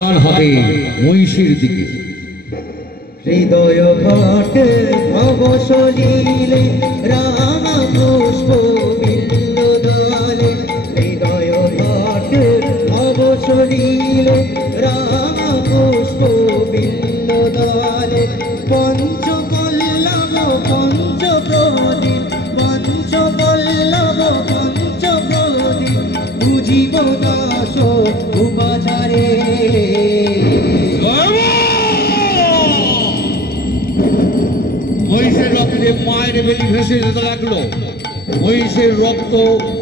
তার হাতে মহিষীর দিকে হৃদয় ঘটে ভবসলীলে রাম পুষ্প বিন্দুদলে হৃদয় ঘটে ভবসলীলে রাম পুষ্প বিন্দুদলে পঞ্চপল্লব পঞ্চপ্রদীপ পঞ্চপল্লব পঞ্চপ্রদীপ বুঝিব দাস উপাচারে মহিষের রক্তে মায়ের বেলি ভেসে যেতে লাগলো। মহিষের রক্ত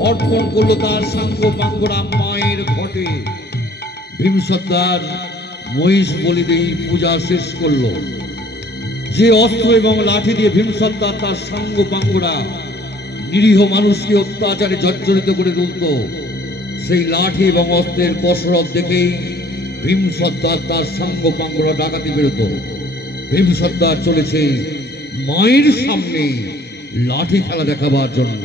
অর্পণ করলো তার সাঙ্গ পাঙ্গরা মায়ের ঘটে। ভীম সর্দার মহিষ বলি দিয়ে পূজা শেষ করলো। যে অস্ত্র এবং লাঠি দিয়ে ভীম সর্দার তার সাঙ্গ পাঙ্গরা নিরীহ মানুষকে অত্যাচারে জর্জরিত করে তুলত, সেই লাঠি এবং অস্ত্রের কসরত দেখেই ভীম সর্দার তার সাঙ্গ পাঙ্গরা ডাকাতি বেরোত। ভীম সর্দার চলেছে মায়ের সামনে লাঠি খেলা দেখাবার জন্য।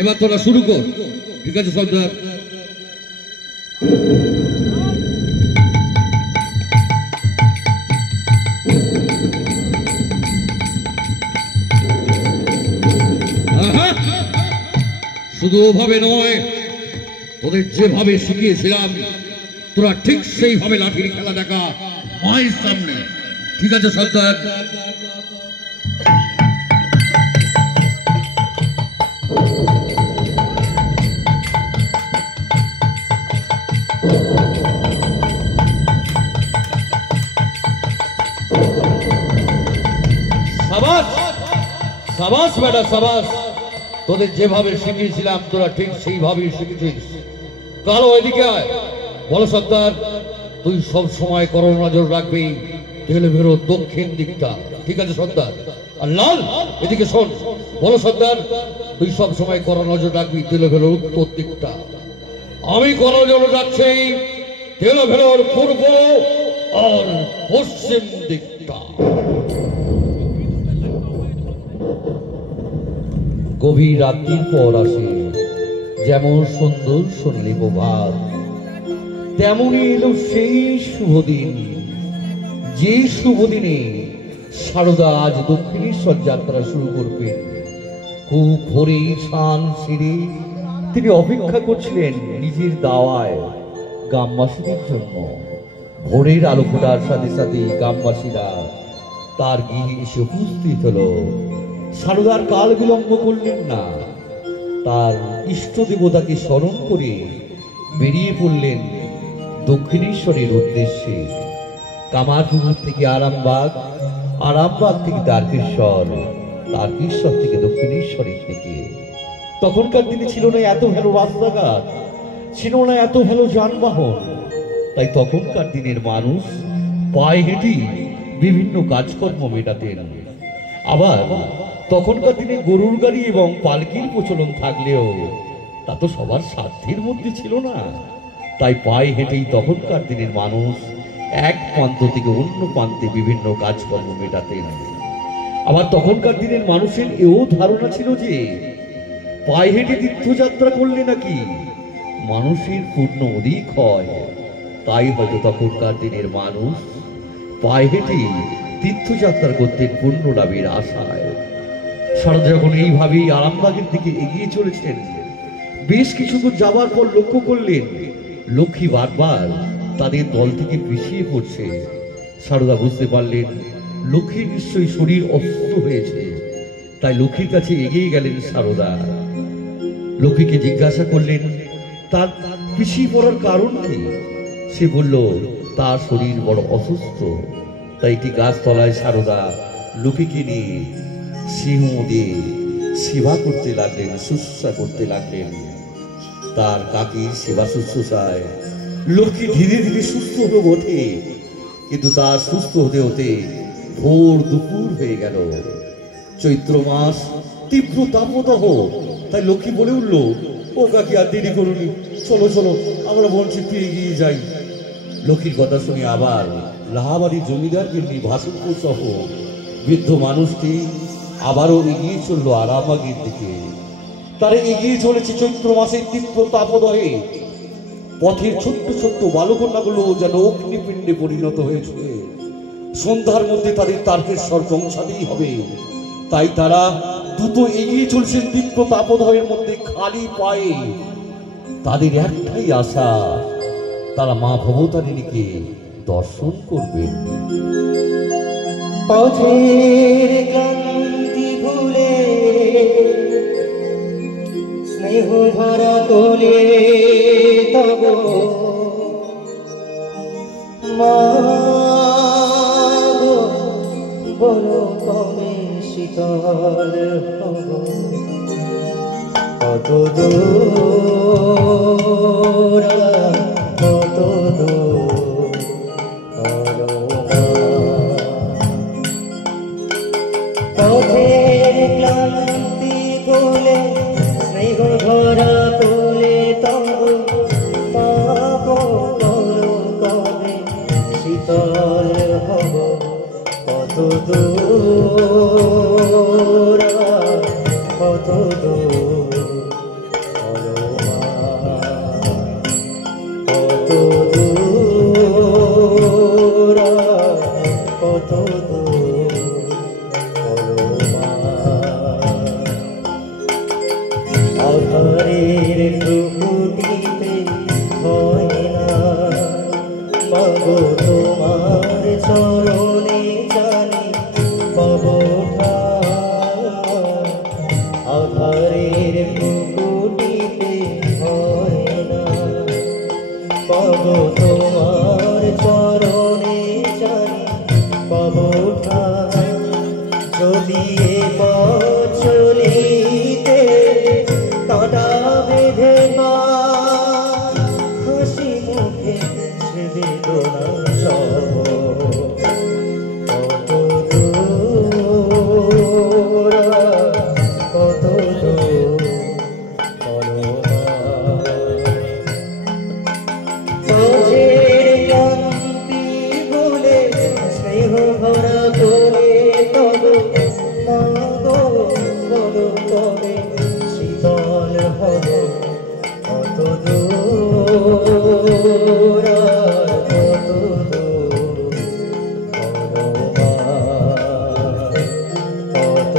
এবার তোরা শুরু কর। ঠিক আছে সর্দার? শুধু ওভাবে নয়, তোদের যেভাবে শিখিয়েছিলাম তোরা ঠিক সেইভাবে লাঠির খেলা দেখা মায়ের সামনে। ঠিক আছে সর্দার? সাবাস সাবাস বেটা সাবাস, তোদের যেভাবে শিখিয়েছিলাম তোরা ঠিক সেইভাবেই শিখেছিস। কালো এদিকে আয়। বলো সর্দার, তুই সব সময় করো নজর রাখবি তেলে বেরো দক্ষিণ দিকটা। ঠিক আছে সর্দার? আর লাল এদিকে শোন। বলো সর্দার, তুই সব সময় করো নজর রাখবি তেলে বেরো উত্তর দিকটা। আমি করো নজর রাখছি তেলে বেরোর পূর্ব আর পশ্চিম দিকটা। গভীর রাত্রির পর আসে যেমন সুন্দর সোনালী প্রভাত, তেমনই এলো সেই শুভদিন, যে শুভদিনে সারদা আজ দক্ষিণেশ্বর যাত্রা শুরু করবেন। খুব ভোরে শান সেরে তিনি অপেক্ষা করছিলেন নিজের দাওয়ায় গ্রামবাসীদের জন্য। ভোরের আলো ফোটার সাথে সাথে গ্রামবাসীরা তার গৃহে এসে উপস্থিত হলো। সারদার কাল বিলম্ব করলেন না, তার ইষ্ট দেবতাকে স্মরণ করে বেরিয়ে পড়লেন দক্ষিণেশ্বরের উদ্দেশ্যে। কামারপুকুর থেকে আরামবাগ, আরামবাগ থেকে তারকেশ্বর, তারকেশ্বর থেকে দক্ষিণেশ্বরের দিকে। তখনকার দিনে ছিল না এত ভালো রাস্তাঘাট, ছিল না এত ভালো যানবাহন, তাই তখনকার দিনের মানুষ পায়ে হেঁটে বিভিন্ন কাজকর্ম মেটাতেন। আবার তখনকার দিনে গরুর গাড়ি এবং পালকির প্রচলন থাকলেও তা তো সবার সাধ্যের মধ্যে ছিল না, তাই পায়ে হেঁটেই তখনকার দিনের মানুষ এক প্রান্ত থেকে অন্য প্রান্তে বিভিন্ন কাজকর্ম মেটাতেন। আবার তখনকার দিনের মানুষের এও ধারণা ছিল যে পায়ে হেঁটে তীর্থযাত্রা করলে নাকি মানুষের পূর্ণ অধিক হয়, তাই হয়তো তখনকার দিনের মানুষ পায়ে হেঁটে তীর্থযাত্রা করতেন পূর্ণ লাভের আশায়। সারদা যখন এইভাবেই আরামবাগের দিকে এগিয়ে চলেছেন, বেশ কিছু দূর যাবার পর লক্ষ্য করলেন লক্ষ্মী বারবার তাদের দল থেকে পিছিয়ে পড়ছে। সারদা বুঝতে পারলেন লক্ষ্মীর নিশ্চয়ই শরীর অসুস্থ হয়েছে, তাই লক্ষ্মীর কাছে এগিয়ে গেলেন সারদা। লক্ষ্মীকে জিজ্ঞাসা করলেন তার পিছিয়ে পড়ার কারণ কি। সে বলল তার শরীর বড় অসুস্থ, তাই একটি গাছতলায় সারদা লক্ষ্মীকে নিয়ে সিংহ দিয়ে সেবা করতে লাগলেন, শুশ্রূষা করতে লাগলেন। তার কাকির সেবা শুশ্রূষায় লক্ষ্মী ধীরে ধীরে সুস্থ হলো বটে, কিন্তু তার সুস্থ হতে হতে ভোর দুপুর হয়ে গেল। চৈত্র মাস তীব্র তাপদাহ, তাই লক্ষ্মী বলে উঠলো, ও কাকি আর দেরি করুনি, চলো চলো আমরা বঞ্চে ফিরে গিয়ে যাই। লক্ষ্মীর কথা শুনে আবার লাহাবাড়ির জমিদার গিন্নি ভাসুরপুর সহ বৃদ্ধ মানুষটি আবারও এগিয়ে চললো আরামবাগের দিকে। তারা এগিয়ে চলেছে চৈত্র মাসের তীব্র তাপদহে। পথের ছোট্ট ছোট্ট বালকন্যাগুলো যেন অগ্নিপিণ্ডে পরিণত হয়েছে। সন্ধ্যার মধ্যে তাদের তারকেশ্বর পৌঁছাতেই হবে, তাই তারা দ্রুত এগিয়ে চলছেন তীব্র তাপদহের মধ্যে খালি পায়ে। তাদের একটাই আশা, তারা মা ভবতারিণীকে দর্শন করবেন। পথের ক্লান্তি ভুলে স্নেহ ভরা কোলে তব মা গো, বলো কবে শীতল হব, কত দূর কত দূর পথের ক্লান্তি কোলে স্নেহ ভরা কোলে তব পাবো কবে শীতল হব, কত দূর কত দূর কত দূর কত দূর আধারের প্রকৃতিতে হয় না মাগো তোমার চরণে জানি পাব আধারের প্রকৃতিতে হয় না মাগো তোমার চরণে জানি পাব যদি এ পথ চলিতে কাঁটা বেঁধে হাসি মুখে সে বেদনা সব, কত দূর কত দূর পথের ক্লান্তি বলে স্নেহ ভরা তোলে তব মাগো, বলো কবে শীতল হব, কত দূর কত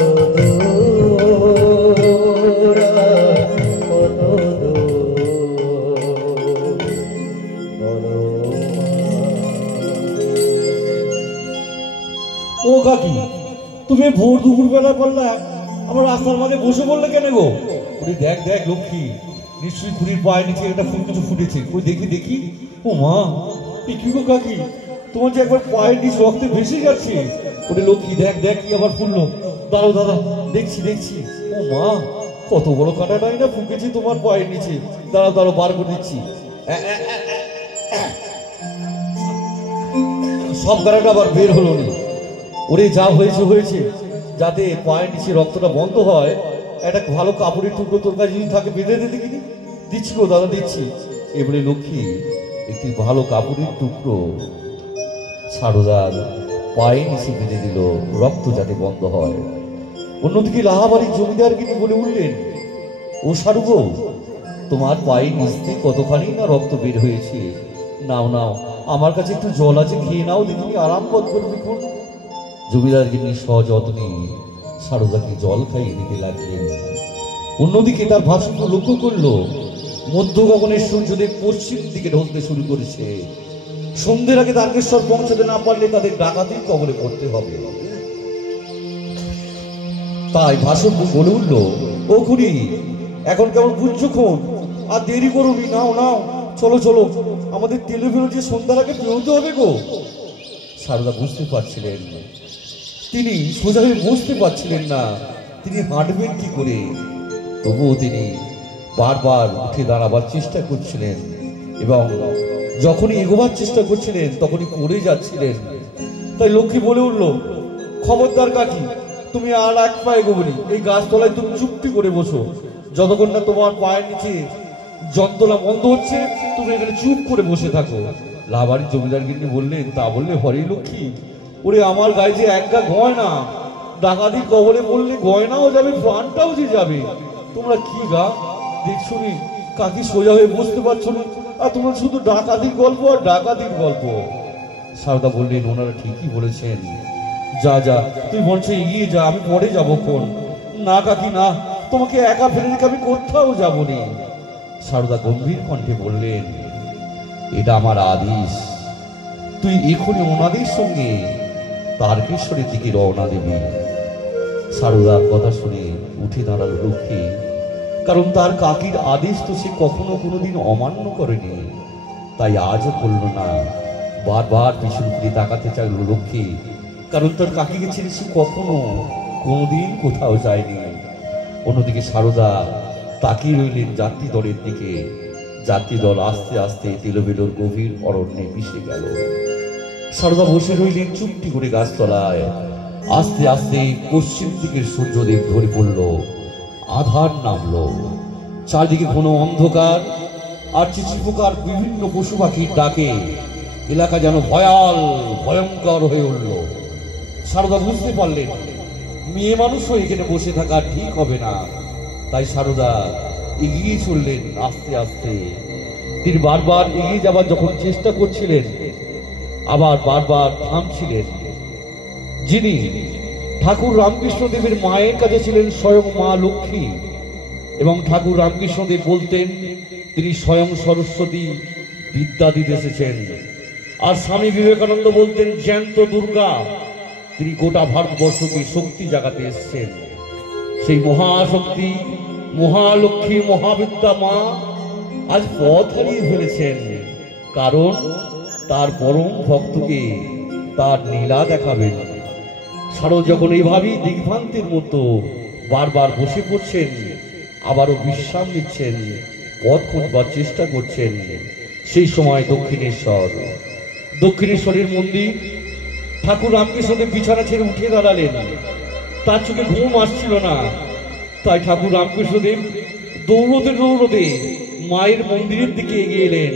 দূর কত দূর কত ও কাকি, তুমি ভোর দুপুর বেলা করলা আমার রাস্তার মাঝে বসে বললে কেন গো? ওরে দেখ দেখ লক্ষ্মী, নিশ্চয়ই খুঁড়ির পায়ের নিচে একটা ফুল কিছু ফুটেছে, ওই দেখি দেখি। ও মা, কি গো কাকি, তোমার যে একবার পায়ের নিচ রক্তে ভেসে যাচ্ছে। ওরে লক্ষ্মী দেখ দেখ কি আবার ফুললো, দাঁড়াও দাদা দেখছি দেখছি। ও মা, কত বড় কাঁটাটাই না ফুকেছে তোমার পায়ের নিচে। দাঁড়াও দাঁড়াও বার করে দিচ্ছি। সব কাঁটাটা আবার বের হলো না। ওরে যা হয়েছে হয়েছে, যাতে পায়ের নিচে রক্তটা বন্ধ হয় একটা ভালো কাপড়ের টুকরো তোর কাছে যদি থাকে বেঁধে দে দেখিনি। দিচ্ছি গো দাদা দিচ্ছি। এবারে লক্ষ্মী একটি ভালো কাপড়ের টুকরো সারদার পায়ের নিচে বেঁধে দিল, রক্ত যাতে বন্ধ হয়। অন্যদিকে লাহাবাড়ির জমিদার গিনি বলে উঠলেন, ও সারু গো, তোমার পায়ের নিচ থেকে কতখানি না রক্ত বের হয়েছে, নাও নাও আমার কাছে একটু জল আছে, খেয়ে নাও, দেখিনি আরাম বোধ করবে। কোন জমিদার গিন্নি সযত্নে সারদাকে জল খাইয়ে দিতে লাগলেন। অন্যদিকে তার ভাসুর লক্ষ্য করলো মধ্য গগনের সূর্যদেব পশ্চিম দিকে ঢলতে শুরু করেছে। সন্ধ্যের আগে তারকেশ্বর পৌঁছাতে না পারলে তাদের ডাকাতির কবলে পড়তে হবে। তাই ভাসুর বলে উঠলো, ও খুড়ি, এখন কেমন বুঝছক্ষণ, আর দেরি করবি, নাও নাও চলো চলো, আমাদের তেলে ফেরো যে সন্ধ্যার আগে বেরোতে হবে গো। সারদা বুঝতে পারছিলেন, তিনি সোজা হয়ে বসতে পারছিলেন না, তিনি হাঁটবেন কি করে। তবুও তিনি বারবার উঠে দাঁড়াবার চেষ্টা করছিলেন এবং যখনই এগোবার চেষ্টা করছিলেন তখনই পড়ে যাচ্ছিলেন। তাই লক্ষ্মী বলে উঠলো, খবরদার কাকি, তুমি আর এক পা এগোবনি, এই গাছতলায় তুমি চুপটি করে বসো, যতক্ষণ না তোমার পায়ের নিচে যন্ত্রণা বন্ধ হচ্ছে তুমি এখানে চুপ করে বসে থাকো। লাবাড়ির জমিদার গিন্নি বললেন, তা বললে হরি লক্ষ্মী, ওরে আমার গায়ে যে একটা গয়না, ডাকাতির কবলে পড়লে গয়নাও যাবে, প্রাণটাও যে যাবে। তোমরা কি গা দেখছো নি, কাকি সোজা হয়ে বসতে পারছো না, আর তোমরা শুধু ডাকাতির গল্প আর ডাকাতির গল্প। সারদা বললেন, ওনারা ঠিকই বলেছেন, যা যা তুই বলছে এগিয়ে যা, আমি পরে যাবো ফোন। না কাকি না, তোমাকে একা ফেলে রেখে আমি কোথাও যাবো নি। সারদা গম্ভীর কণ্ঠে বললেন, এটা আমার আদেশ, তুই এখনই ওনাদের সঙ্গে তারকেশ্বরের দিকে রওনা দিবি। সারদার কথা শুনে উঠে দাঁড়ালো লক্ষ্মী, কারণ তার কাকির আদেশ তো সে কখনো কোনোদিন অমান্য করেনি, তাই আজও করল না। বারবার পিছন ফিরে তাকাতে চাইল লক্ষ্মী, কারণ তার কাকিকে ছেড়ে সে কখনো কোনোদিন কোথাও যায়নি। অন্যদিকে সারদা তাকিয়ে রইলেন যাত্রী দলের দিকে। যাত্রী দল আস্তে আস্তে তেলোবেলোর গভীর অরণ্যে মিশে গেল। সারদা বসে রইলেন চুপটি করে গাছতলায়। আস্তে আস্তে পশ্চিম দিকের সূর্যদেব ধরে পড়ল, আধার নামলো, চারদিকে ঘন অন্ধকার আর চিচিপোকার বিভিন্ন পশু পাখির ডাকে এলাকা যেন ভয়াল ভয়ঙ্কর হয়ে উঠল। সারদা বুঝতে পারলেন মেয়ে মানুষও এখানে বসে থাকা ঠিক হবে না, তাই সারদা এগিয়ে চললেন আস্তে আস্তে। তিনি বারবার এগিয়ে যাবার যখন চেষ্টা করছিলেন, আবার বারবার থামছিলেন। যিনি ঠাকুর রামকৃষ্ণদেবের মায়ের কাছে ছিলেন স্বয়ং মা লক্ষ্মী, এবং ঠাকুর রামকৃষ্ণদেব বলতেন তিনি স্বয়ং সরস্বতী বিদ্যা দিতে এসেছেন। আর স্বামী বিবেকানন্দ বলতেন জ্যান্ত দুর্গা, তিনি গোটা ভারতবর্ষকে শক্তি জাগাতে এসেছেন। সেই মহাশক্তি, মহালক্ষ্মী, মহাবিদ্যা মা আজ পথ হারিয়ে ফেলেছেন, কারণ তার পরম ভক্তকে তার লীলা দেখাবেন। সারদ যখন এইভাবেই দিগ্ভ্রান্তির মতো বারবার বসে পড়ছেন, আবারও বিশ্রাম নিচ্ছেন, পথ খুঁজবার চেষ্টা করছেন, সেই সময় দক্ষিণেশ্বরের মন্দির। ঠাকুর রামকৃষ্ণদেব বিছানা ছেড়ে উঠে দাঁড়ালেন। তার চোখে ঘুম আসছিল না, তাই ঠাকুর রামকৃষ্ণদেব দৌড়তে দৌড়তে মায়ের মন্দিরের দিকে এগিয়ে এলেন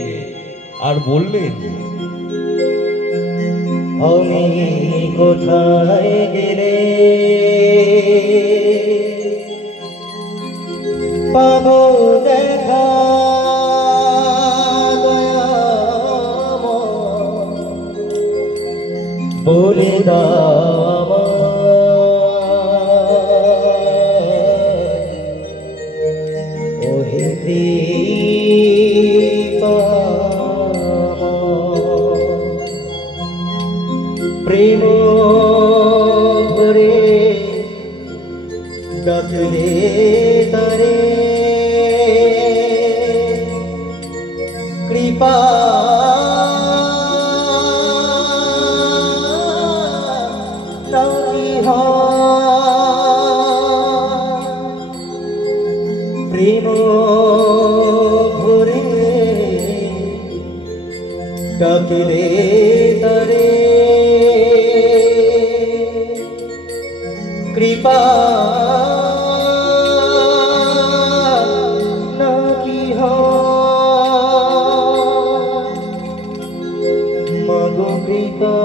আর বললেন, আমি কোথায় গেলে পাবো দেখা, বলে দাও ওহে প্রেম ভরে ডাকলে তারে কৃপা প্রেম ভরে ডাকলে তারে কৃপা নাকি মাগো কৃপা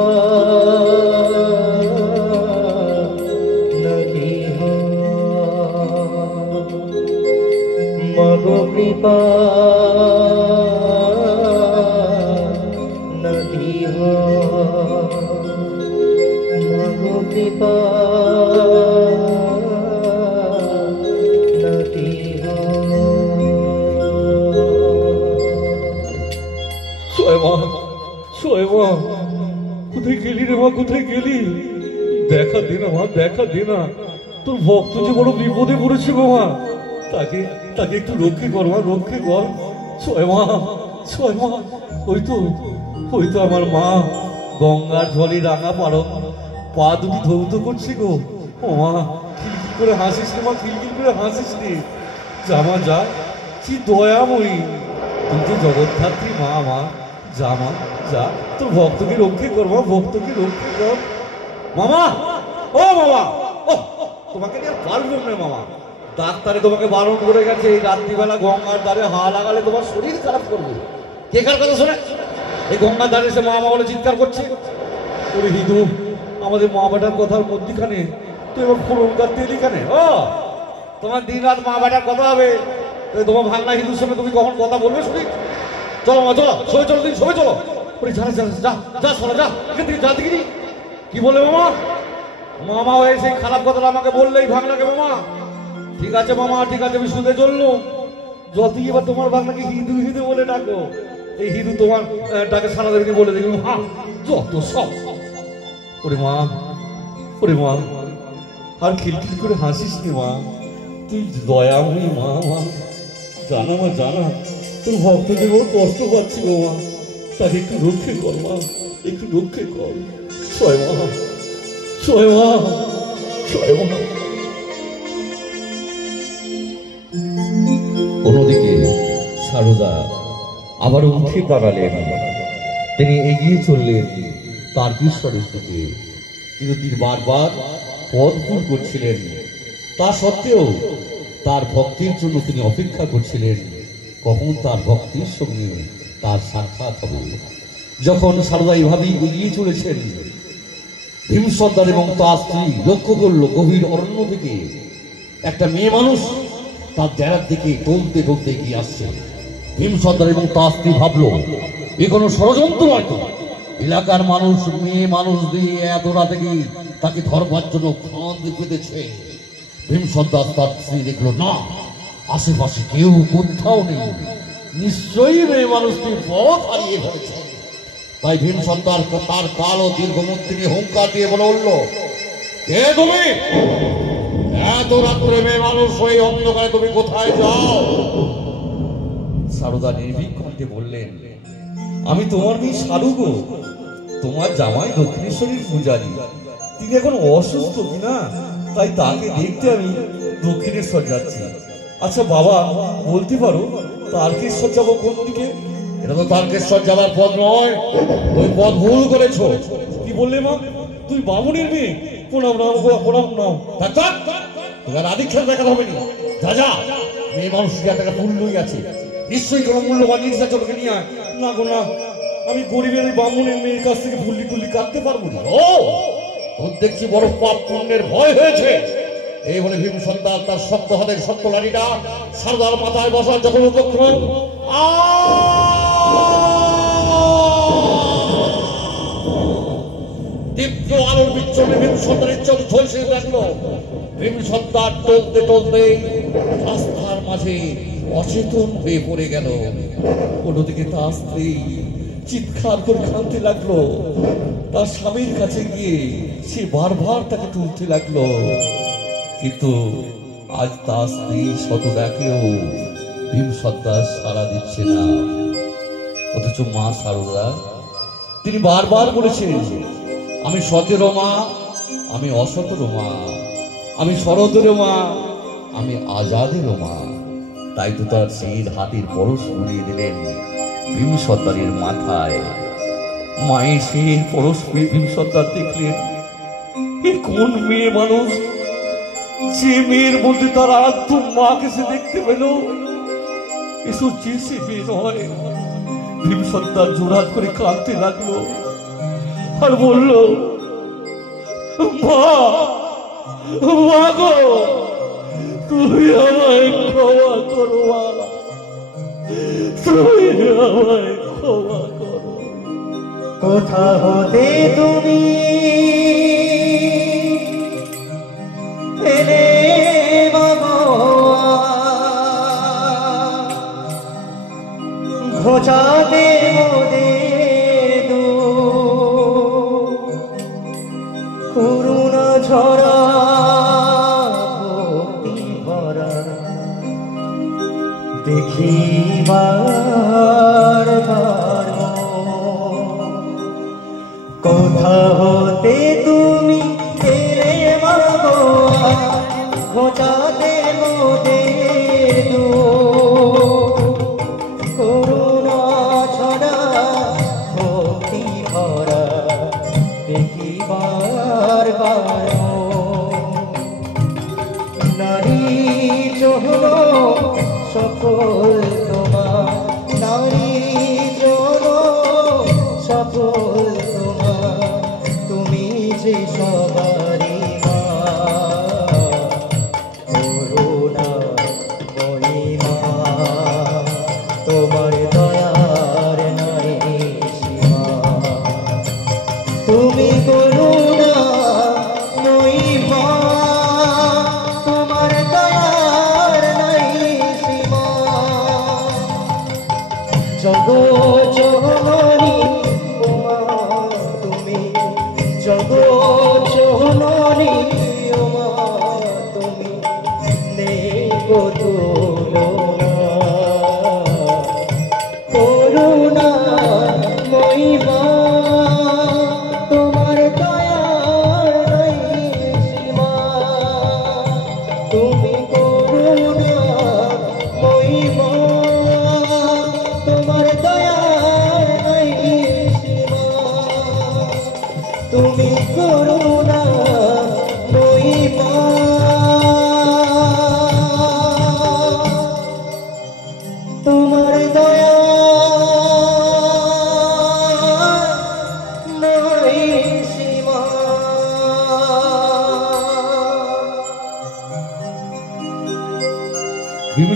নাকি মাগো কৃপা নাকি মাগো কৃপা কোথায় গেলি রে মা, কোথায় গেলি? দেখা দে না মা, দেখা দে না, তোর ভক্ত যে বড় বিপদে পড়েছে গো মা, তাকে তাকে একটু রক্ষে কর মা, রক্ষে কর। ছয় মা, ওই তো আমার মা, গঙ্গার জলে রাঙা পারো, পা দুটি ধৌত করছি গো। ও মা, খিলখিল করে হাসিস রে মা, খিলখিল করে হাসিস রে। যা মা যা, কি দয়াময়ী, তুই তো জগদ্ধাত্রী মা, মা যা মা যা, তোর ভক্তকে রক্ষে কর মা, ভক্তকে রক্ষে কর। মামা, ও মামা, ও তোমাকে নিয়ে পারবো না মামা, ডাক্তারে তোমাকে বারণ করে গেছে এই রাত্রিবেলা গঙ্গার ধারে হাওয়া লাগালে তোমার শরীর খারাপ করবে। কে কার কথা শোনে? এই গঙ্গার ধারে এসে মা মা বলে চিৎকার করছে। ওরে হিঁদু, আমাদের মা বেটার কথার মধ্যিখানে তুই এবার ফোরন কাটতে এলি কেন? ও তোমার দিন রাত মা বেটার কথা হবে, তোমার ভাঙনা হিন্দুর সঙ্গে তুমি কখন কথা বলবে শুনি? চলো মা চলো, সবে চলো, দিন সবে চলো। ওরে যা যা যা যা শোনা যা এখান থেকে, যা দেখিনি। কি বললে মামা? মামা হয়ে সেই খারাপ কথাটা আমাকে বললেই ভাঙনাকে মামা। ঠিক আছে মামা, ঠিক আছে, আমি শুনে চললো। যতই এবার তোমার ভাঙনাকে হিন্দু হিন্দু বলে ডাকো, এই হিন্দু তোমার ডাকে সারা দেবে বলে দেখি হ্যাঁ যত সব। ওরে মা, ওরে মা, আর খিলখিল করে হাসিস নি মা, তুই দয়াময়ী মা। মা জানা মা জানা, তোর ভক্তদের বড় কষ্ট পাচ্ছি গো মা, তাকে একটু রক্ষে কর মা, একটু রক্ষে কর। ছয় মা, ছয় মা, ছয় মা। অন্যদিকে সারদা আবারও উঠে দাঁড়ালেন। তিনি এগিয়ে চললেন তারকেশ্বরের দিকে, কিন্তু তিনি বারবার পথ ভুল করছিলেন। তা সত্ত্বেও তার ভক্তির জন্য তিনি অপেক্ষা করছিলেন কখন তার ভক্তির সঙ্গে তার সাক্ষাৎ হবে। যখন সারদা এভাবেই এগিয়ে চলেছেন, ভীম সর্দার এবং তার স্ত্রী লক্ষ্য করল গভীর অরণ্য থেকে একটা মেয়ে মানুষ তার ডেরার দিকে টলতে টলতে এগিয়ে আসছে। ভীম সর্দার এবং তার স্ত্রী ভাবলো এ কোনো ষড়যন্ত্র হয়তো। এলাকার মানুষ মেয়ে মানুষ দিয়ে এত রাতে কি তাকে ধরবার জন্য ফাঁদ পেতেছে। ভীম সর্দার তার স্ত্রী দেখলো না, আশেপাশে কেউ কোথাও নেই, নিশ্চয়ই মেয়ে মানুষটি পথ হারিয়ে ফেলেছে। তাই ভীম সর্দার তার কালো দীর্ঘ মূর্তি নিয়ে হুঙ্কার দিয়ে বলে উঠল, কে তুমি? এত রাত্রে মেয়ে মানুষ হয়ে অন্ধকারে তুমি কোথায় যাও? সারদা নির্ভীক কণ্ঠে বললেন, আমি তোমার মেয়ে সারু গো, তোমার জামাই দক্ষিণেশ্বরীর পূজারী। তিনি এখন অসুস্থ কিনা, তাই তাকে দেখতে আমি দক্ষিণেশ্বর যাচ্ছি। আচ্ছা বাবা, বলতে পারো তারকেশ্বর যাবো কোন দিকে? এটা তো তারকেশ্বর যাবার পথ নয়, ওই পথ ভুল করেছ। কি বললে মা? তুই বামুনের মেয়ে? প্রণাম নাম গো, প্রণাম নাম। তোমার আদিক্ষা দেখাতে হবে না। যা যা, মেয়ে মানুষ টাকা মূল্যই আছে, নিশ্চয়ই কোনো মূল্যবান জিনিস আছে, ওকে নিয়ে আয়। না গো না, আমি গরিবের বামুনের মেয়ের কাছ থেকে ফুল্লি ফুল্লি কাটতে পারবো না। ও তোর দেখছি বড় পাপ পুণ্যের ভয় হয়েছে। এই বলে ভীম সর্দার তার শক্ত হাতের শক্ত লাঠিটা সারদার মাথায় বসার যখন উপক্রম, তীব্র আলোর বিচ্ছনে ভীম সর্দারের চোখ ঝলসে দেখলো। ভীম সর্দার টলতে টলতে রাস্তার মাঝে অচেতন হয়ে পড়ে গেল। অন্যদিকে তার স্ত্রী চিৎকার করে কাঁদতে লাগলো। তার স্বামীর কাছে গিয়ে সে বারবার তাকে তুলতে লাগলো, কিন্তু আজ তার স্ত্রী শত ডাকেও ভীম সর্দার সাড়া দিচ্ছে না। অথচ মা সারদা তিনি বারবার বলেছেন, আমি সতের মা, আমি অসতের মা, আমি শরতের মা, আমি আজাদের মা। তাই তো তার সেই হাতের পরশ বুলিয়ে দিলেন ভীম সর্দারের মাথায়। মায়ের সেই পরশ পেয়ে ভীম সর্দার দেখলেন এ কোন মেয়ে মানুষ, যে মেয়ের মধ্যে তার আরাধ্য মাকে সে দেখতে পেল। এসব যে সে মেয়ে নয়। ভীম সর্দার জোড়হাত করে কাঁদতে লাগলো আর বলল, মা, মা গো, তুমি আমায় ক্ষমা করো, তুমি আমায় ক্ষমা করো। কোথা হতে তুমি এলে ঘোচাতে মোদের করুণা ঝরা ভক্তি ভরা দেখিবার ধর্ম। কোথা হতে তুমি এলে মাগো ঘোচাতে মোদের করুণা ছড়া ভক্তি ভরা দেখিবার ধর্ম। নারী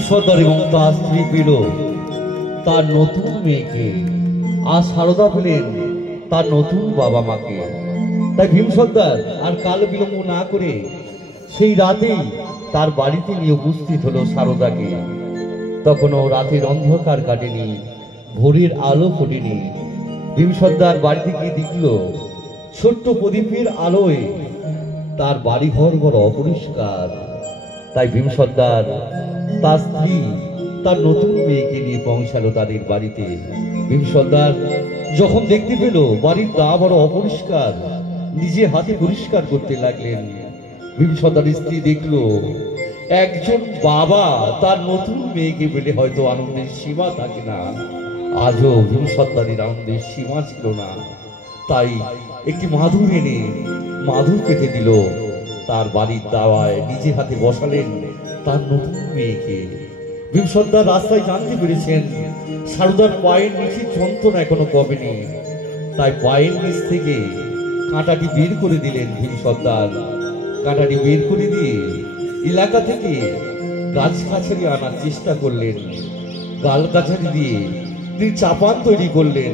সর্দার এবং তার স্ত্রী পেল তার নতুন মেয়েকে, আর সারদা পেলেন তার নতুন বাবা মাকে। তাই ভীম সর্দার আর কাল বিলম্ব না করে সেই রাতেই তার বাড়িতে নিয়ে উপস্থিত হলো সারদাকে। তখনও রাতের অন্ধকার কাটেনি, ভোরের আলো ফোটেনি। ভীম সর্দার বাড়িতে গিয়ে দেখল ছোট্ট প্রদীপের আলোয় তার বাড়িঘর বড় অপরিষ্কার। তাই ভীম সর্দার তার স্ত্রী তার নতুন মেয়েকে নিয়ে পৌঁছালো তাদের বাড়িতে। ভীম সর্দার যখন দেখতে পেল বাড়ির দা বড় অপরিষ্কার, নিজে হাতে পরিষ্কার করতে লাগলেন। ভীম সর্দারের স্ত্রী দেখলো একজন বাবা তার নতুন মেয়েকে পেলে হয়তো আনন্দের সীমা থাকে না। আজও ভীম সর্দারের আনন্দের সীমা ছিল না। তাই একটি মাদুর এনে মাদুর পেতে দিল তার বাড়ির দাওয়ায়, নিজে হাতে বসালেন তার নতুন মেয়েকে। ভীম সর্দার রাস্তায় জানতে পেরেছেন সারদার পায়ের নিচে যন্ত্রণা এখনো কমেনি। তাই পায়ের নিচ থেকে কাঁটাটি বের করে দিলেন ভীম সর্দার। কাঁটাটি বের করে দিয়ে এলাকা থেকে গাছ গাছালি আনার চেষ্টা করলেন। গাল গাছালি দিয়ে তিনি চাপান তৈরি করলেন।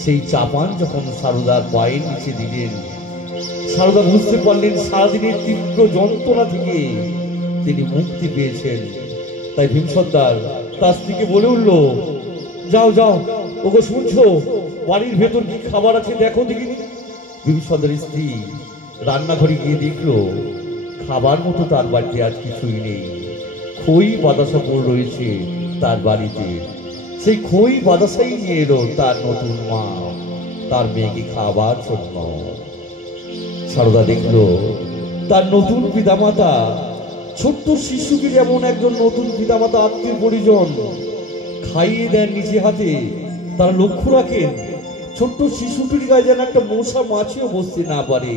সেই চাপান যখন সারদার পায়ের নিচে দিলেন, সারদা বুঝতে পারলেন সারাদিনের তীব্র যন্ত্রণা থেকে তিনি মুক্তি পেয়েছেন। তাই ভীম সর্দার তার স্ত্রীকে বলে উঠল, যাও যাও, ওগো শুনছো, বাড়ির ভেতর কি খাবার আছে দেখো দেখিনি। ভীম সর্দারের স্ত্রী রান্নাঘরে গিয়ে দেখলো খাবার মতো তার বাড়িতে আজ কিছুই নেই। খই বাতাসা পড়ে রয়েছে তার বাড়িতে। সেই খই বাতাসাই নিয়ে এলো তার নতুন মা তার মেয়েকে খাবার জন্য। সারদা দেখলো তার নতুন পিতামাতা ছোট্ট শিশুকে যেমন একজন নতুন পিতামাতা আত্মীয় পরিজন খাইয়ে দেন নিজে হাতে, তারা লক্ষ্য রাখেন ছোট্ট শিশুটির গায়ে যেন একটা মশা মাছিও বসতে না পারে।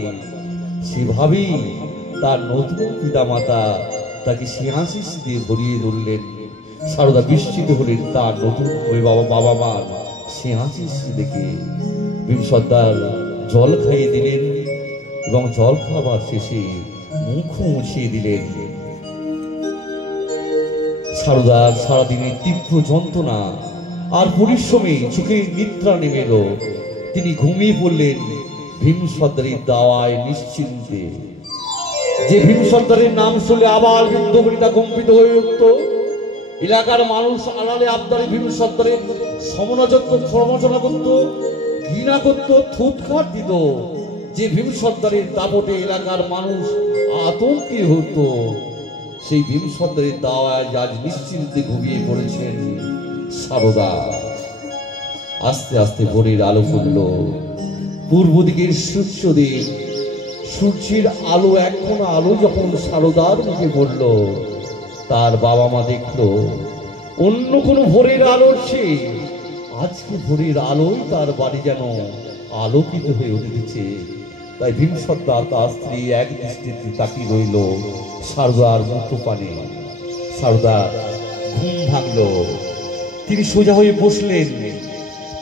সেভাবেই তার নতুন পিতামাতা তাকে সিংহাসিস দিয়ে ভরিয়ে ধরলেন। সারদা বিস্মিত হলেন তার নতুন বাবা মার সিংহাসিস দেখে। ভীম সর্দার জল খাইয়ে দিলেন এবং জল খাবার শেষে মুখ মুছিয়ে দিলেন। সারদার সারাদিনের তীব্র যন্ত্রণা আর পরিশ্রমে চোখে নিদ্রা নেমে এলো। তিনি ঘুমিয়ে পড়লেন ভীম সর্দারের দাওয়ায় নিশ্চিন্তে। যে ভীম সর্দারের নাম শুনলে আবার বৃদ্ধবনিতা কম্পিত হয়ে উঠত। এলাকার মানুষ আড়ালে আবদারে ভীম সর্দারের সমালোচনা করত, ঘৃণা করত, থুতখাট দিত। যে ভীম সর্দারের দাপটে এলাকার মানুষ আতঙ্কে হতো, সেই ভীম সর্দারের দাওয়ায় আজ নিশ্চিন্তে ঘুমিয়ে পড়েছেন সারদা। আস্তে আস্তে ভোরের আলো ফুটল। পূর্ব দিকের সূর্যদেব, সূর্যের আলো একখানা আলো যখন সারদার মুখে পড়ল, তার বাবা মা দেখলো অন্য কোনো ভোরের আলোর চেয়ে আজকে ভোরের আলোই তার বাড়ি যেন আলোকিত হয়ে উঠেছে। তাই ভীম সর্দার তার স্ত্রী এক দৃষ্টিতে তাকিয়ে রইল সারদার মুখ পানে। সারদা ঘুম ভাঙল। তিনি সোজা হয়ে বসলেন,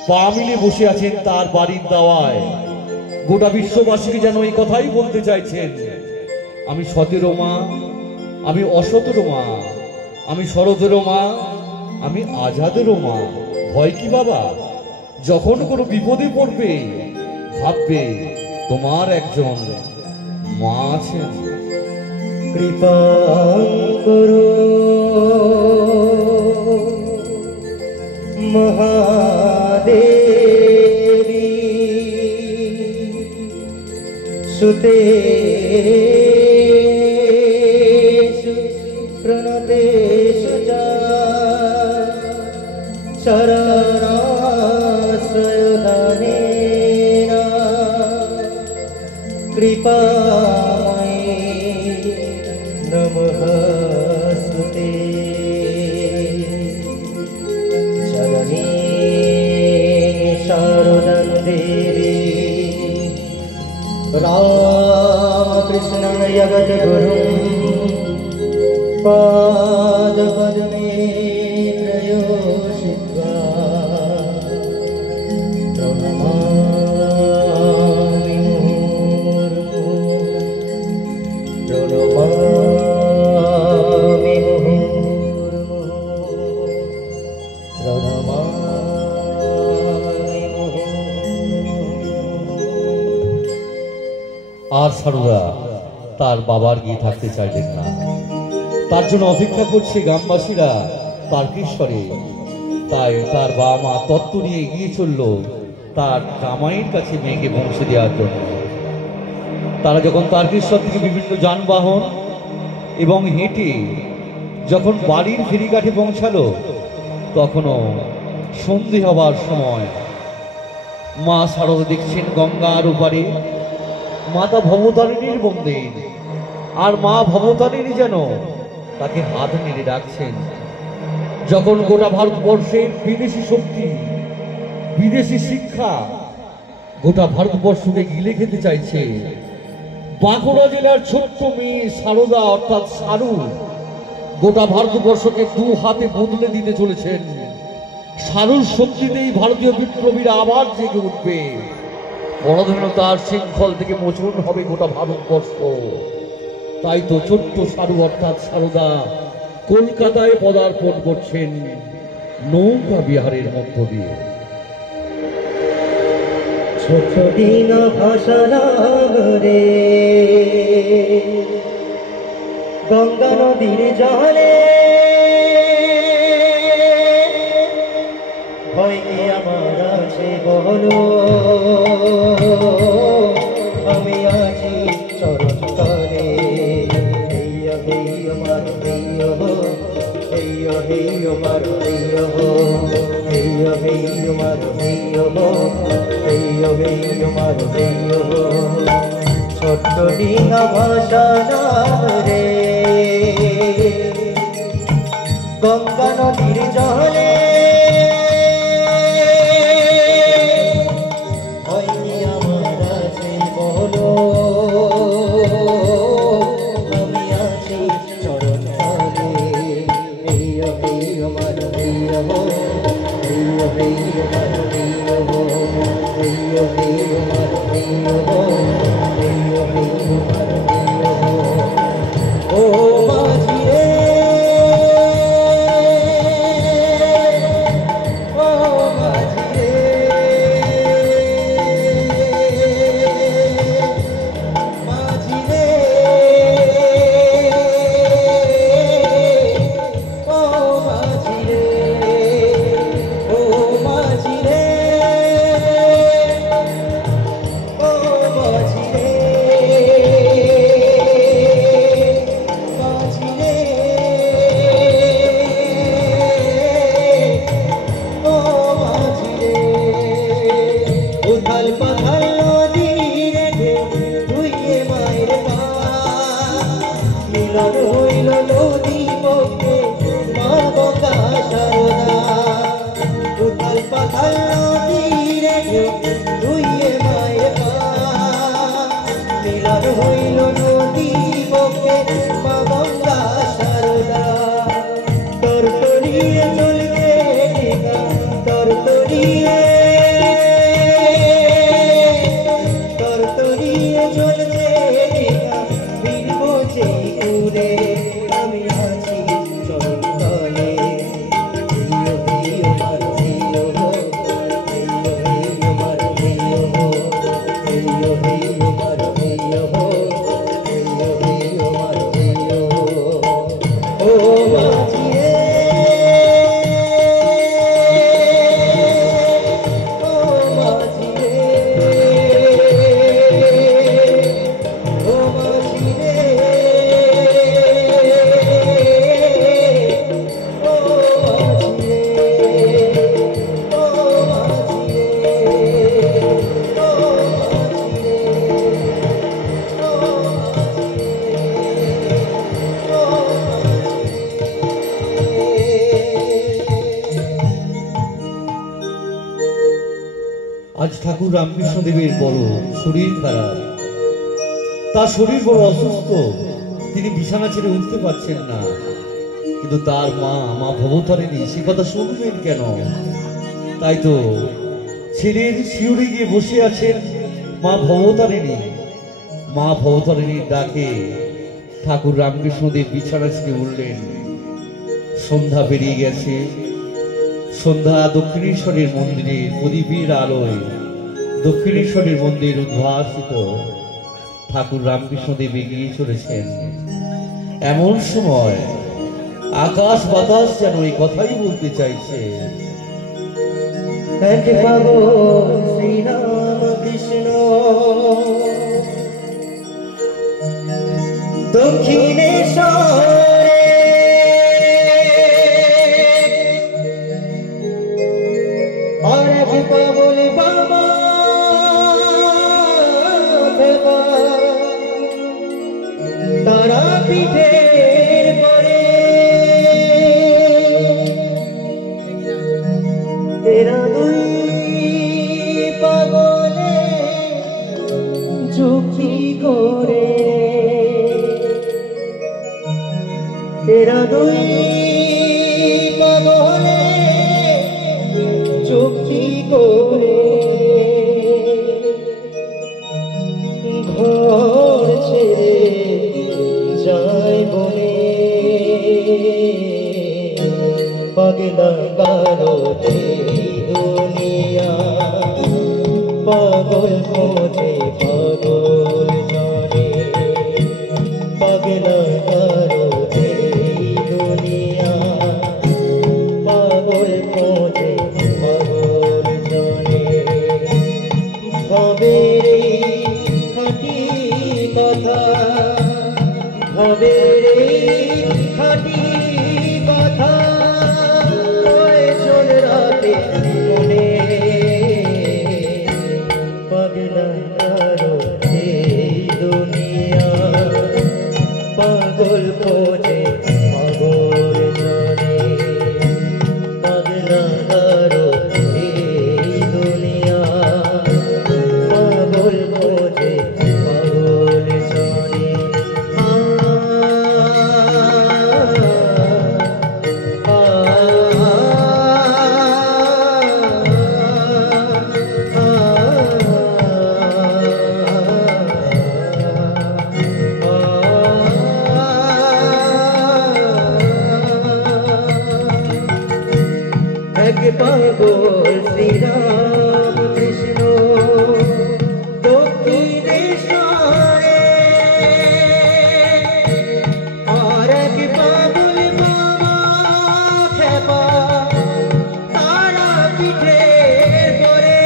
পা মিলে বসে আছেন তার বাড়ির দাওয়ায়। গোটা বিশ্ববাসীকে যেন এই কথাই বলতে চাইছেন, আমি সতেরো মা, আমি অসতেরো মা, আমি শরতেরও মা, আমি আজাদেরও মা। ভয় কি বাবা? যখন কোনো বিপদে পড়বে ভাববে তোমার একজন মা আছেন। কৃপা করো মহাদেবী, সুতে প্রণতেষু চ শরণাশ্রয়দানেন কৃপাময়ী নমস্তুতে। জননী শারদা দেবী রামকৃষ্ণ জগদ্গুরুং পাদপদ্মে ত্রয়োষিত্বা প্রণমামি মুহুর্মুহুঃ। আর সারদা তার বাবার গিয়ে থাকতে চাইলেন না। তার জন্য অপেক্ষা করছে গ্রামবাসীরা তারকেশ্বরে। তাই তার বাবা মা তত্ত্ব নিয়ে এগিয়ে চলল তার জামাইয়ের কাছে মেয়েকে পৌঁছে দেওয়ার জন্য। তারা যখন তারকেশ্বর থেকে বিভিন্ন যানবাহন এবং হেঁটে যখন বাড়ির ফেরিঘাটে পৌঁছালো, তখনও সন্ধে হবার সময়। মা শারদা দেখছেন গঙ্গার ওপারে মাতা ভবতারিণীর মন্দির, আর মা ভবতারিণী যেন তাকে হাত নেড়ে ডাকছেন। যখন গোটা ভারতবর্ষের বিদেশি শক্তি, বিদেশি শিক্ষা গোটা ভারতবর্ষকে গিলে খেতে চাইছে, বাঁকুড়া জেলার ছোট্ট মেয়ে শারদা অর্থাৎ শারু গোটা ভারতবর্ষকে দু হাতে বদলে দিতে চলেছেন। শারুর শক্তিতেই ভারতীয় বিপ্লবীরা আবার জেগে উঠবে, পরাধীনতার শৃঙ্খল থেকে মোচন হবে গোটা ভারতবর্ষ। তাই তো ছোট্ট শারু অর্থাৎ শারদা কলকাতায় পদার্পণ করছেন নৌকা বিহারের মধ্য দিয়ে। ছোট দিন ভাষারে গঙ্গা নদীর জলে ভয় কি আমার আছে বলো, আমি আছি চরণ তলে। হেইয় হেইয় মার হেইয় হো, হেইয় হেইয় মার হেইয় হো, হেইয় হেইয় মার হেইয় হো, হেইয় হেইয় মার হেইয় হো। ছোট্ট ডিঙা ভাষা রে গঙ্গা নদীর জলে আজ ঠাকুর রামকৃষ্ণদেবের বড় শরীর খারাপ, তার শরীর বড় অসুস্থ, তিনি বিছানা ছেড়ে উঠতে পারছেন না। কিন্তু তার মা ভবতারিণী সে কথা শুনবেন কেন? তাই তো ছেলের শিউরে গিয়ে বসে আছেন মা ভবতারিণী। মা ভবতারিণীর ডাকে ঠাকুর রামকৃষ্ণদেব বিছানা ছেড়ে উঠলেন। সন্ধ্যা পেরিয়ে গেছে। সন্ধ্যা দক্ষিণেশ্বরের মন্দিরে প্রদীপের আলোয় দক্ষিণেশ্বরের মন্দির উদ্ভাসিত। ঠাকুর রামকৃষ্ণদেব এগিয়ে চলেছেন। এমন সময় আকাশ বাতাস যেন এই কথাই বলতে চাইছে, এক পাগল শ্রীরাম কৃষ্ণ দক্ষিণেশ্বরে আর এক পাগল বাবা তারা পিঠের পরে তেরা দুই পাগলে যুক্তি করে, তেরা দুই পাগলে যুক্তি করে ঘর ছেড়ে যায় বনে পাগলা কারো দুনিয়া পাগল খোঁজে পাগল জানে পাগলা কারো দুনিয়া পাগল খোঁজে পাগল জানে ভবের খাঁটি কথা ভবের খাঁটি কথা চল রাতে মনে পাগলা কারো দুনিয়া পাগল খোঁজে পাগল জানে পাগলা কারো দুনিয়া পাগল খোঁজে পাগল জানে এক পাগল শ্রীরাম কৃষ্ণ দক্ষিণেশ্বরে আর এক পাগল বাবা খেপা তারা পিঠে পরে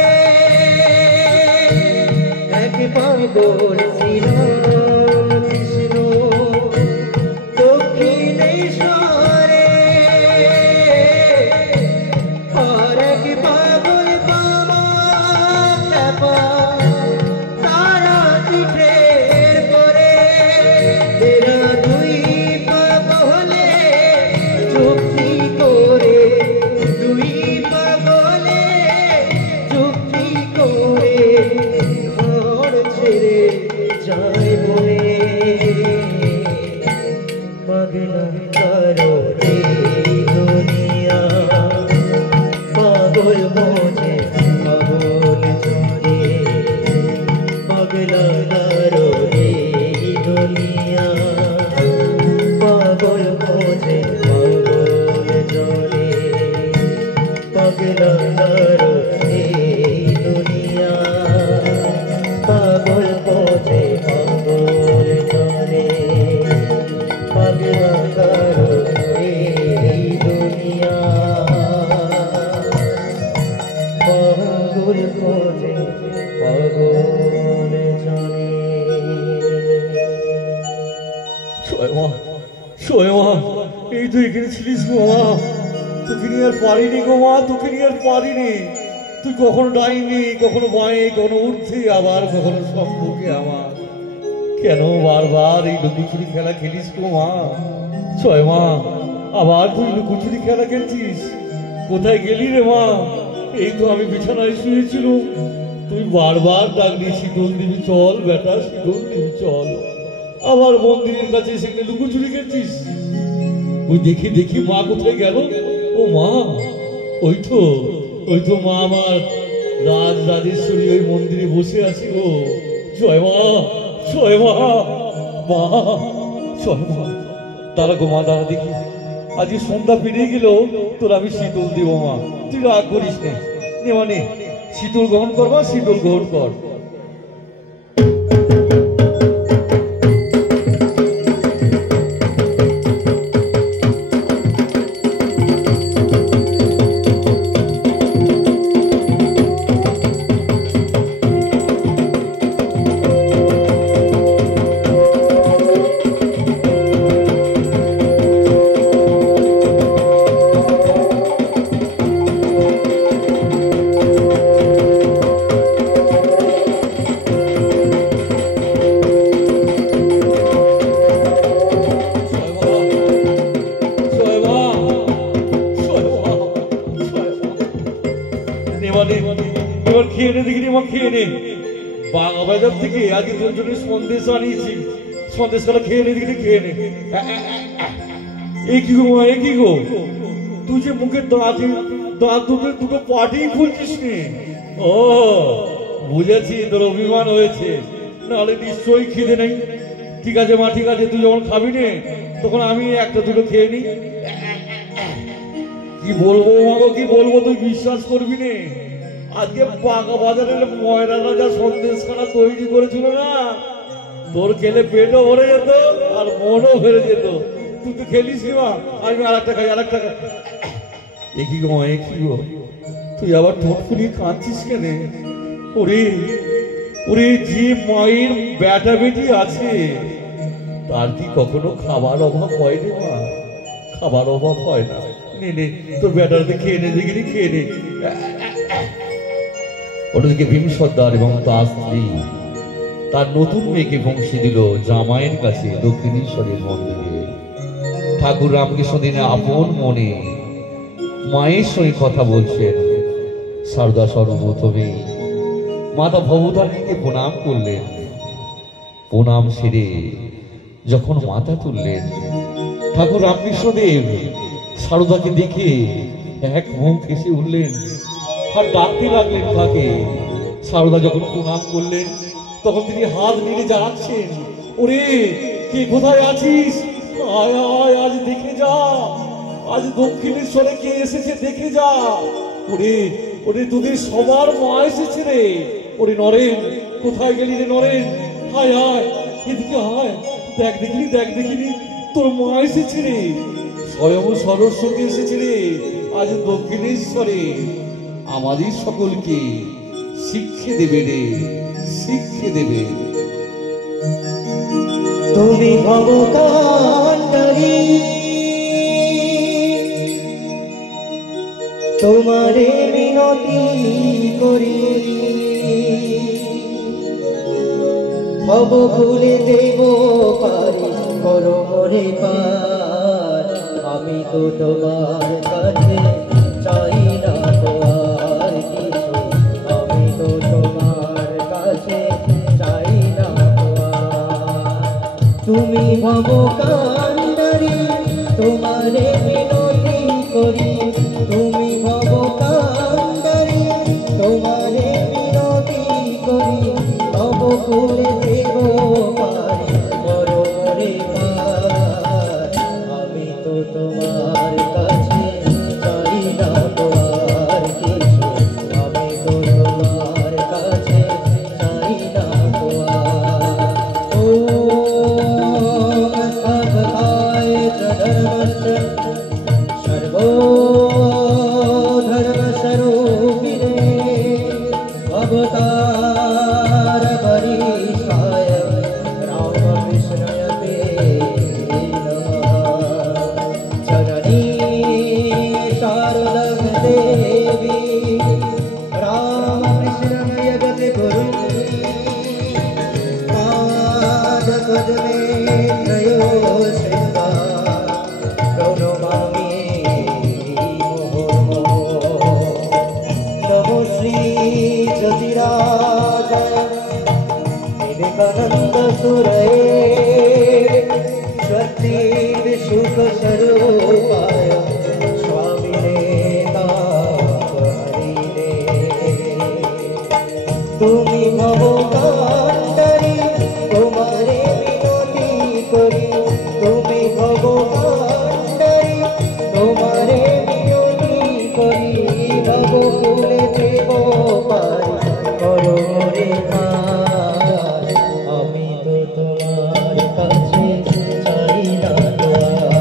এক পাগল শ্রীরাম কৃষ্ণ দক্ষিণেশ্বরে আর এক পাগল বাবা খেপা তারা পিঠের পরে এরা দুই পাগলে যুক্তি করে দুই পাগলে যুক্তি করে ঘর ছেড়ে যায় বনে পাগলা কারো দুনিয়া পাগল মোজে পাগল চলে পাগলা কারো দুনিয়া পাগল মোজে পাগল চলে পাগলা কারো দুনিয়া পাগল মোজে পাগল চলে পাগলা কারো দুনিয়া পাগল খোঁজে পাগল জানে। সোয়মা এই তুই এখানে ছিলিস গো মা, তোকে নিয়ে আর পারিনি গো মা, তোকে নিয়ে আর পারিনি। তুই কখনো ডাইনি, কখনো বাঁয়ে, কখনো উঠছি, আবার কখনো সম্মুখে আমার। কেন বারবার এই লুকোচুরি খেলা খেলিস গো মা? সোয়মা আবার তুই লুকোচুরি খেলা খেলছিস? কোথায় গেলি রে মা? এই তো আমি বিছানায় শুয়েছিল, তুই বারবার ডাকলি শীতল দিবি চল বেটা, শীতল দিবি চল। আবার মন্দিরের কাছে সেখানে লুকোচুরি খেলছিস। ওই দেখি দেখি মা কোথায় গেল? ও মা, ওই তো মা আমার রাজরাজেশ্বরী ওই মন্দিরে বসে আছি গো। জয় মা, জয় মা, মা জয় মা। দাঁড়া গো মা, দাঁড়া দেখি, আজকে সন্ধ্যা পেরিয়ে গেল, তোর আমি শীতল দিব মা, তুই রাগ করিস নে। মানে শীতল গ্রহণ কর মা, শীতল গ্রহণ কর। এবার খেয়ে নে দেখিনি, মা খেয়ে নে। বাংলা বাজার থেকে আজকে তোর জন্য সন্দেশ আনিয়েছি, সন্দেশ গুলো খেয়ে নে দেখিনি, খেয়ে নে। এ কি গো মা, এ কি গো, তুই যে মুখের দাঁত দুটো পাটেই খুলছিস নে। ও বুঝেছি, তোর অভিমান হয়েছে, নাহলে নিশ্চয়ই খিদে নেই। ঠিক আছে মা, ঠিক আছে, তুই যখন খাবি নে তখন আমি একটা দুটো খেয়ে নি। কি বলবো মাগো, কি বলবো, তুই বিশ্বাস করবি নে, আজকে বাঁকা বাজারের ময়রারা যা সন্দেশখানা তৈরি করেছিল না, তোর খেলে পেটও ভরে যেত আর মনও ভরে যেত। তুই তো খেলিস নি মা, আমি আর একটা খাই, আর একটা খাই। এ কি গো, এ কি গো, তুই আবার ঠোঁট ফুলিয়ে কাঁদছিস কেন? ওরে ওরে, যে মায়ের বেটা বেটি আছে তার কি কখনো খাবার অভাব হয় রে মা? খাবার অভাব হয় না। নে নে, তোর বেটারতে খেয়ে নে দেখিনি, খেয়ে নে। ওদিকে ভীম সর্দার এবং তার স্ত্রী তার নতুন মেয়েকে বংশী দিল জামাইয়ের কাছে দক্ষিণেশ্বরের মন্দিরে। ঠাকুর রামকৃষ্ণ দিনে আপন মনে মায়ের সঙ্গে কথা বলছেন। সারদা সর্বপ্রথমে মাতা ভবতারিণীকে প্রণাম করলেন। প্রণাম সেরে যখন মাথা তুললেন, ঠাকুর রামকৃষ্ণদেব সারদাকে দেখে এক মুখ হেসে উঠলেন আর ডাকতে লাগলেন তাকে। সারদা যখন প্রণাম করলেন তখন তিনি হাত নেড়ে জানাচ্ছেন, ওরে কে কোথায় আছিস, আয় আয়, আজ দেখে যা, আজ দক্ষিণেশ্বরে কে এসেছে দেখে যা। ওরে ওরে, তোদের সবার মা এসেছে রে। ওরে নরেন, কোথায় গেলি রে নরেন, হায় আয়, এদিকে আয়, দেখ দেখিনি, দেখ দেখিনি, তোর মা এসেছে রে, স্বয়ং সরস্বতী এসেছে রে আজ দক্ষিণেশ্বরে, আমাদের সকলকে শিক্ষা দেবে রে, শিক্ষা দেবে। তুমি ভবকান্ডারী, তোমারে মিনতি করি, ভব ভুলে দেব পারি, করো মরে পার। আমি তো তোমার কাছে চাই না তো আর কিছু, আমি তো তোমার কাছে চাই না তো আর। তুমি ভবকান্ডারী, তোমারে মিনতি করি, তুমি ভবকান্ডারী, তোমারে মিনতি করি, ভব ভুলে দেব পারি, করো মরে পার। আমি তো তোমার কাছে চাই না তো আর কিছু, আমি তো তোমার কাছে চাই না তো আর। ওম সর্বকায় ধর্মস্য সর্বো ধর্মস্বরূপিণে অবতার বরিষ্ঠায় রামকৃষ্ণায় নমঃ। জননী শারদা দেবী রামকৃষ্ণায় গুরু, পাদ পদ্মে ত্রയോ শৃঙ্গা প্রণমামি মুহুর্মুহুঃ। নমো শ্রী জ্যোতিরাজায় বিবেকানন্দ সুরয়ে সত্যির সুখ স্বরূপায় স্বামিনে তাপহরিণে। তুমি ভবকান্ডারী, তোমারে মিনতি করি, তুমি ভবকান্ডারী, তোমারে মিনতি করি, ভব ভুলে দেব পারি, করো রে পার। আমি তো তোমার কাছে চাই না তো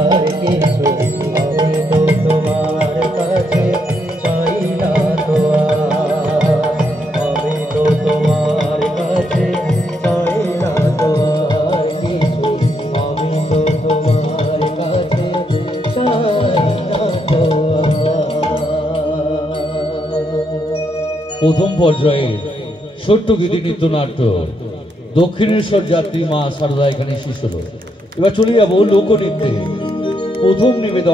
আর কিছু, আমি তো তোমার কাছে চাই না তো আর। আমি তো তোমার কাছে চাই না তো আর কিছু, আমি তো তোমার কাছে চাই না তো আর। প্রথম পর্যায়ে সত্যগীতি নৃত্যনাট্য দক্ষিণেশ্বর যাত্রী মা সারদা এখানে শেষ হলো। এবার চলে যাবো লোকনৃত্যে। প্রথম নিবেদন